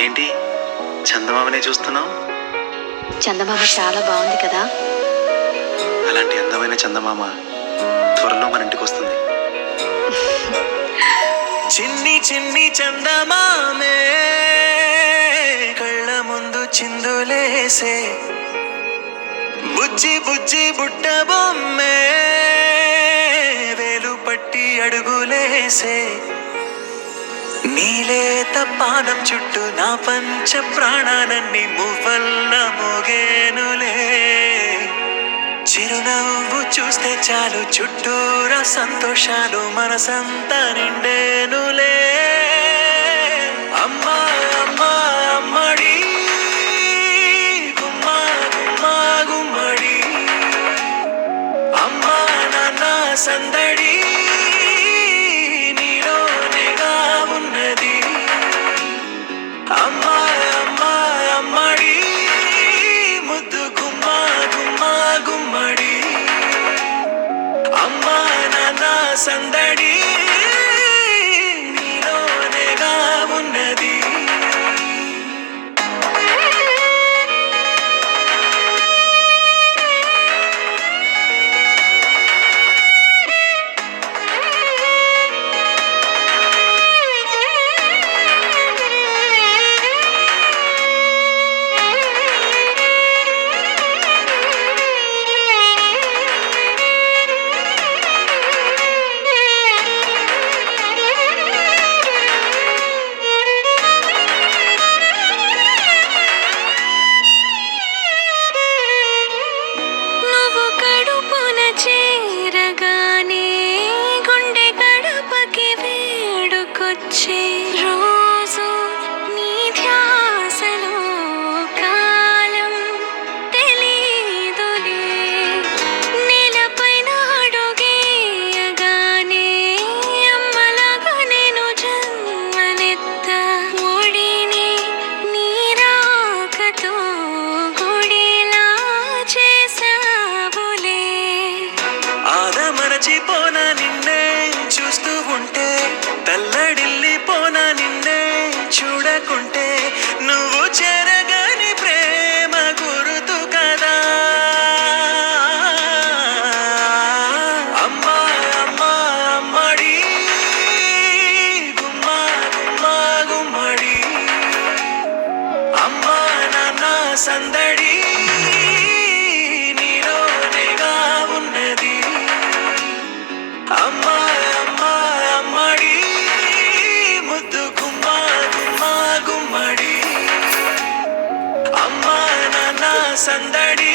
ఏంటి చందమామనే చూస్తున్నావు? చందమామ చాలా బాగుంది కదా. అలాంటి అందమైన చందమామ త్వరలో మన ఇంటికి వస్తుంది. చిన్ని చిన్ని చందమామే కళ్ళ ముందు చిందులేసే, బుజ్జి బుజ్జి బుట్ట బొమ్మే వేలు పట్టి అడుగులేసే, నీలేత పాదం చుట్టూ నా పంచ ప్రాణాలన్నీ మువ్వల్ల మోగేనులే. చిరునవ్వు చూస్తే చాలు చుట్టూరా సంతోషాలు మనసంతా నిండేనులే. అమ్మా అమ్మా అమ్మడి గుమ్మా గుమ్మా గుమ్మడి, అమ్మా నాన్న సందడి నీలోనేగా ఉన్నది. అమ్మా అమ్మా అమ్మడి ముద్దు గుమ్మా గుమ్మా గుమ్మడి, అమ్మా నాన్న సందడి నీలోనేగా ఉన్నది. నువ్వు కడుపున చేరగానే గుండె గడపకి వేడుకొచ్చే రోజు నీ ధ్యాసలో కాలం తెలీదులే. నేలపైన అడుగేయగానే అమ్మలాగా నేను జన్మనెత్త, ఒడిని నీ రాకతో గుడిలా చేసావులే. ఆదమరచిపోనా నిన్నే చూస్తూ ఉంటే, తల్లడిల్లిపోనా నిన్నే చూడకుంటే, నువ్వు చెరగని ప్రేమ గురుతు కదా. అమ్మా అమ్మా అమ్మడి గుమ్మా గుమ్మా గుమ్మడి, అమ్మా నాన్న సందడి నీలోనేగా ఉన్నది. అమ్మా అమ్మా అమ్మడి ముద్దు గుమ్మా గుమ్మా గుమ్మడి, అమ్మా నాన్న సందడి